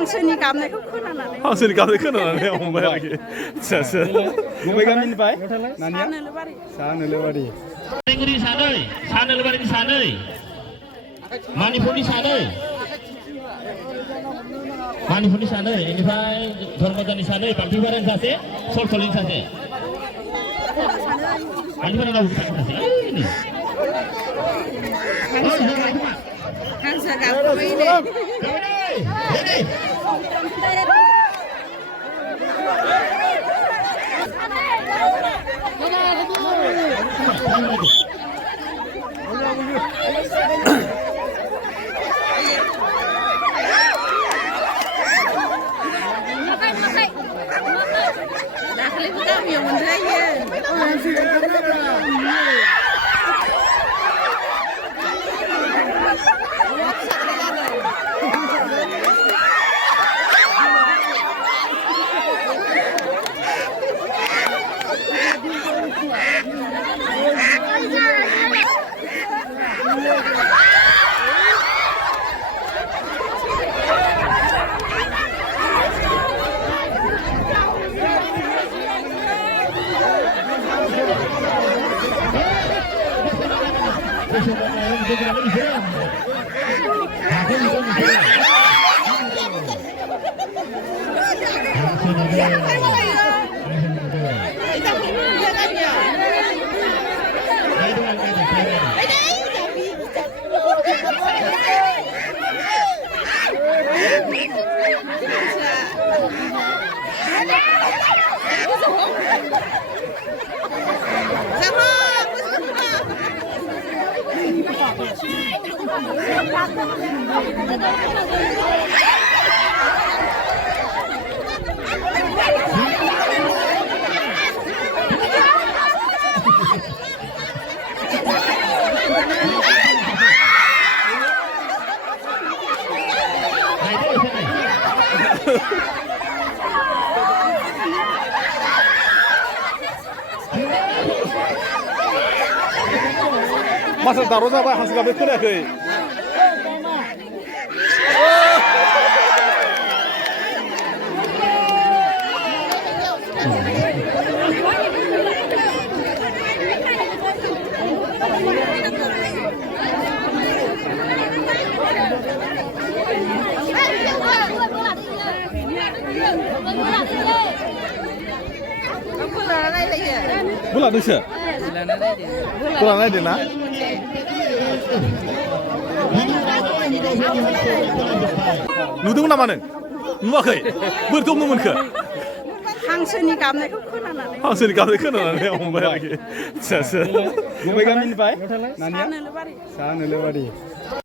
हांसोनि गाबनायखौ खोनानानै हांसोनि गाबनाय खोनानानै हमबाय आरोखि आदसा बबे गामिनिफ्राय नानिया नोलोबारि साहा नोलोबारि बेंगुरि सानै साहा नोलोबारिनि सानै मानिपुरनि सानै बेनिफ्राय धर्मजानि सानै बाम्फिबारिनि सासे सरसलिनि सासे बाम्फिबारिनाव सासे हांसो गाबखौनो दाखालिबो गामियाव मोनजायो माथो दावराव जाबाय हांसो गाबनाय खोनायाखै बुला नोंसो बुला नायदो ना नुदोंमोन नामा नों नुवाखै बोरैथ' मोनखो हांसोनि गाबनायखौ खोनानानै हांसोनि गाबनाय खोनानानै हमबाय आरोखि आदसा बबे गामिनिफ्राय नानिया नोलोबारि साहा नोलोबारि